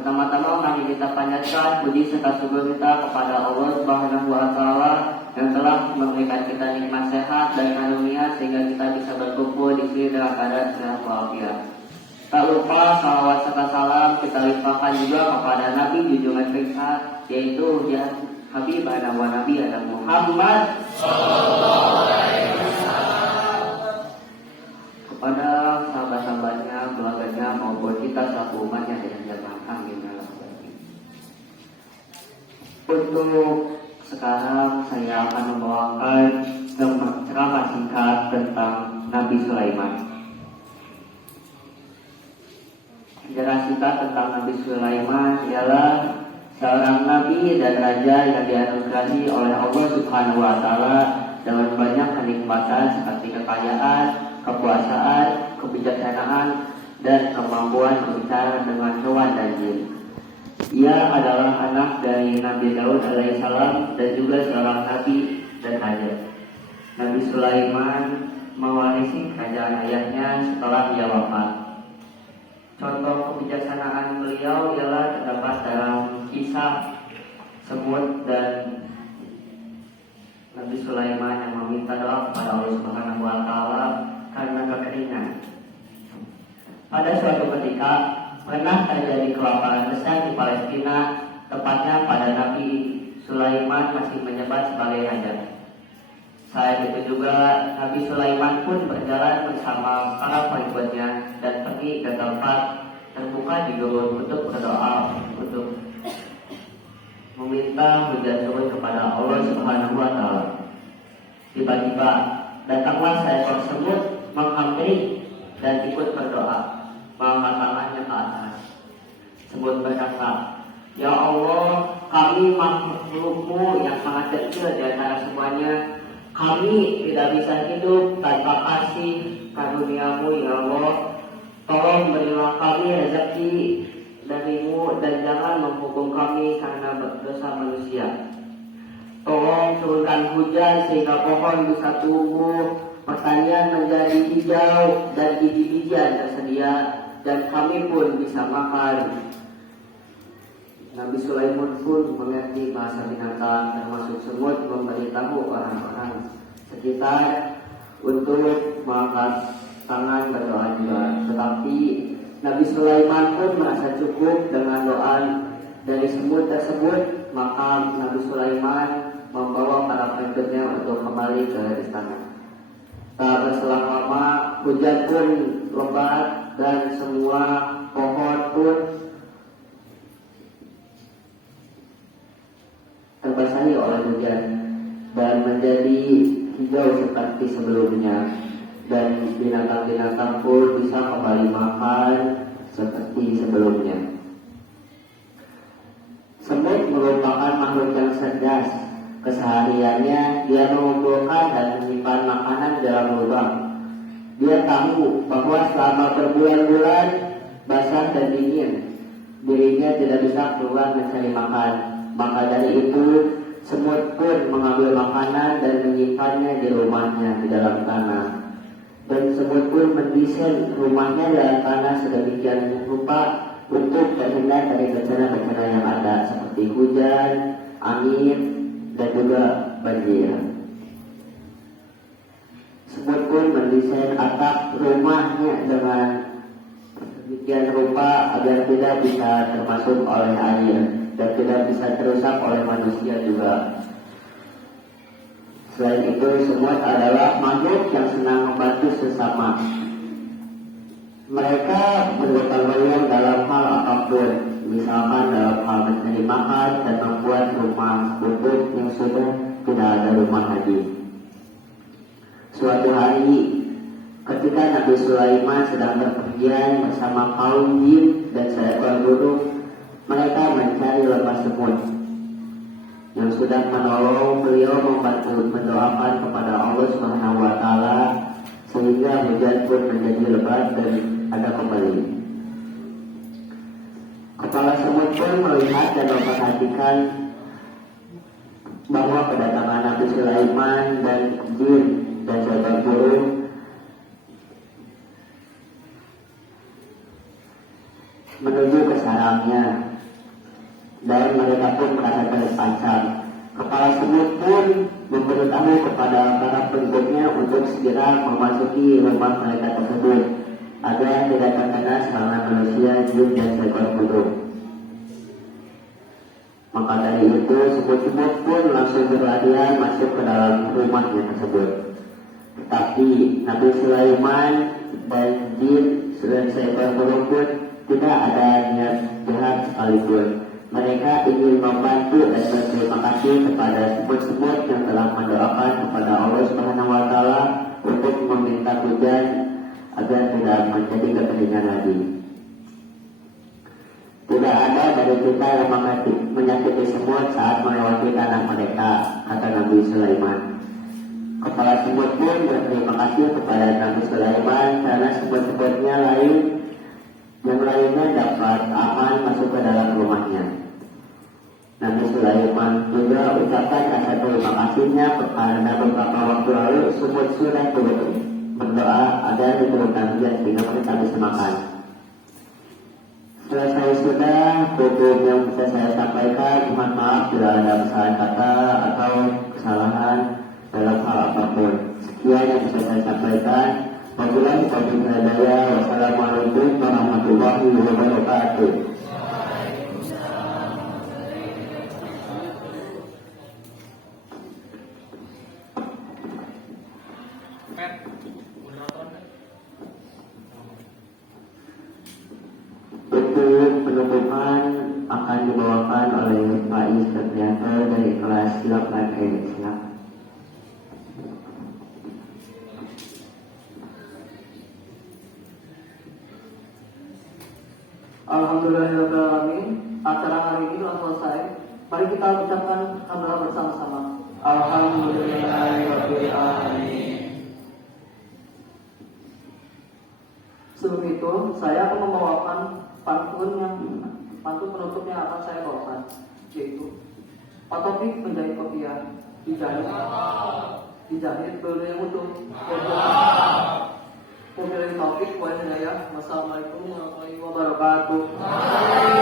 Pertama-tama mari kita panjatkan puji serta syukur kita kepada Allah Subhanahu wa taala yang telah memberikan kita nikmat sehat dan karunia sehingga kita bisa berkumpul di sini dalam keadaan sehat walafiat. Tak lupa salawat serta salam kita limpahkan juga kepada Nabi junjungan kita, yaitu ya Habibana wa Nabiyana Muhammad sallallahu alaihi wasallam, kepada sahabat-sahabatnya, keluarganya maupun kita selaku umatnya dengan jamaah. Amin. Untuk sekarang saya akan membawakan ceramah singkat tentang Nabi Sulaiman. Sejarah singkat tentang Nabi Sulaiman ialah seorang nabi dan raja yang dianugerahi oleh Allah Subhanahu wa taala dengan banyak kenikmatan seperti kekayaan, kekuasaan, kebijaksanaan, dan kemampuan berbicara dengan hewan dan jin. Ia adalah anak dari Nabi Daud alaihissalam dan juga seorang nabi dan raja. Nabi Sulaiman mewarisi kerajaan ayahnya setelah ia wafat. Contoh kebijaksanaan beliau ialah terdapat dalam kisah semut dan Nabi Sulaiman yang meminta doa kepada Allah Subhanahu wa taala karena kekeringan. Pada suatu ketika pernah terjadi kelaparan besar di Palestina, tepatnya pada Nabi Sulaiman masih menjabat sebagai raja. Saat itu juga Nabi Sulaiman pun berjalan bersama para pengikutnya dan pergi ke tempat terbuka di gurun untuk berdoa untuk meminta hujan turun kepada Allah Subhanahu wa taala. Tiba-tiba datanglah seekor semut menghampiri dan ikut berdoa, mengangkat tangannya ke atas. Semut berkata, "Ya Allah, kami makhlukmu yang sangat kecil di antara semuanya. Kami tidak bisa hidup tanpa kasih karuniamu, ya Allah. Tolong berilah kami rezeki darimu dan jangan menghukum kami karena berdosa manusia. Tolong turunkan hujan sehingga pohon bisa tumbuh, pertanian menjadi hijau dan biji-bijian tersedia, dan kami pun bisa makan." Nabi Sulaiman pun mengerti bahasa binatang termasuk semut, memberitahu orang-orang sekitar untuk mengangkat tangan berdoa juga. Tetapi Nabi Sulaiman pun merasa cukup dengan doa dari semut tersebut. Maka Nabi Sulaiman membawa para pengikutnya untuk kembali ke istana. Tak berselang lama hujan pun lebat dan semua pohon pun terbasahi oleh hujan dan menjadi hijau seperti sebelumnya, dan binatang-binatang pun bisa kembali makan seperti sebelumnya. Semut merupakan makhluk yang cerdas. Kesehariannya dia mengumpulkan dan menyimpan makanan dalam lubang. Dia tahu bahwa selama berbulan-bulan basah dan dingin, dirinya tidak bisa keluar mencari makan. Maka dari itu semut pun mengambil makanan dan menyimpannya di rumahnya di dalam tanah. Dan semut pun mendesain rumahnya dalam tanah sedemikian rupa untuk terhindar dari bencana-bencana yang ada seperti hujan, angin, dan juga banjir. Semut pun mendesain atap rumahnya dengan sedemikian rupa agar tidak bisa termasuk oleh air dan tidak bisa terusak oleh manusia juga. Selain itu, semut adalah makhluk yang senang membantu sesama. Mereka bergotong-royong dalam hal apapun, misalkan dalam hal mencari makan dan membuat rumah untuk yang sudah tidak ada rumah lagi. Suatu hari, ketika Nabi Sulaiman sedang berpergian bersama kaum jin dan seekor burung, mereka mencari lebah semut yang sudah menolong beliau membantu mendoakan kepada Allah Subhanahu wa taala sehingga hujan pun menjadi lebat dan ada kembali. Kepala semut pun melihat dan memperhatikan bahwa kedatangan Nabi Sulaiman dan jin dan seekor burung menuju ke sarangnya. dan mereka pun merasa terpancang. Kepala semut pun memberitahu kepada para pengikutnya untuk segera memasuki rumah mereka tersebut agar tidak terkena serangan manusia, jin, dan seekor burung. Maka dari itu semut-semut pun langsung berlarian masuk ke dalam rumahnya tersebut. Tetapi Nabi Sulaiman dan jin dan seekor burung pun tidak ada niat jahat sekalipun. Mereka ingin membantu dan berterima kasih kepada semut-semut yang telah mendoakan kepada Allah Subhanahu wa Ta'ala untuk meminta hujan agar tidak menjadi kekeringan lagi. Tidak ada dari kita yang menyakiti semut saat melewati tanah mereka, kata Nabi Sulaiman. Kepala semut pun berterima kasih kepada Nabi Sulaiman karena semut-semutnya yang lainnya dapat aman masuk ke dalam rumahnya. Nabi Sulaiman juga ucapkan rasa terima kasihnya karena beberapa waktu lalu semut sudah berdoa agar diturunkan hujan sehingga mereka bisa makan. Selesai sudah hukum yang bisa saya sampaikan. Mohon maaf bila ada kesalahan kata atau kesalahan dalam hal apapun. Sekian yang bisa saya sampaikan. Wabillahi taufiq wal hidayah. Wassalamualaikum warahmatullahi wabarakatuh. Untuk penutupan akan dibawakan oleh Pak Yusrianto dari kelas 8E. Silakan. Alhamdulillahirrahmanirrahim. Acara hari ini telah selesai. Mari kita ucapkan hamdalah bersama-sama. Alhamdulillahirrahmanirrahim. Sebelum itu, saya akan membawakan pantun penutup yang akan saya bawakan, yaitu Pak Taufik menjahit kopiah, dijahit dulu yang utuh. Wabillahi taufiq wal hidayah. Wassalamualaikum warahmatullahi wabarakatuh.